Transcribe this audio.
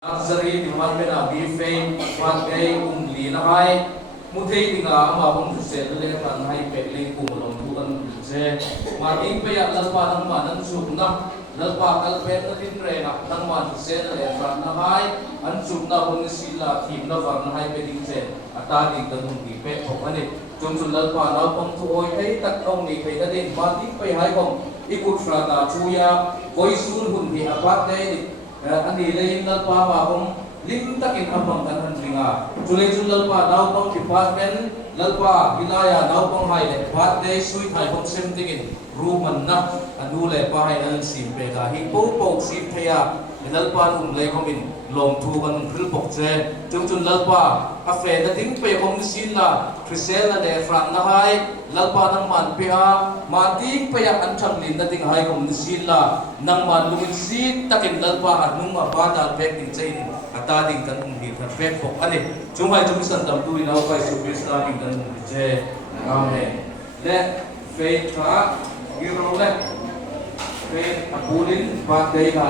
Aksari di man pena bife wan gay ungli na kai muthei tinga ama bong sel le kan hai pe le kum long tu kan se ma ding pe ya lalpa nang manan sukna lalpa kal pe na tin re na nang man se le fran na hai an sukna bong sila thim na far na hai pe ding se ata ding kan ung di pe thok ani chung sun lalpa na pong thu oi thei tak ong ni pe na din ma ding pe hai bong ikut fra ta chuya koi sun hun hi apat deiอันนี้เลยนัลปาว่าผมลิ้นตะกินอับบังกันหันลิงาจุเลยจุลลปาดาวบังที่พาดเป็นนัลปาวิลายาดาวบังไฮเลยพาดได้สุยไทยผมเซมติกินรู้มันนักอันนู้เลยปาให้อันสิมเปกาฮิปูปกสิมพยานัลปาอุ้มเลยเขาบินลงทูกันครึ่งปกเจจงจุลนัลปาอาเฟนทิ้งไปผมสินละคริสเซลละเดฟรันนะไฮนัลปานังมันเปียมาทิ้งไปอันทั้งลินนั่นทิ้งไฮผมสินละนังมันลุงสินตะกินนัลปาหันนุ่งมาปาดาเบกติงเจนอัตาดิ่งกันอุ้มดีกันเบกปกอันนี้จุ่มให้จุ่มสันดำตุยน้าไปสุบิสตาดิ่งกันอุ้มดีเจอาเมนและเฟย์ท่ากิโรเล่เฟย์อปูลินปาเตยไล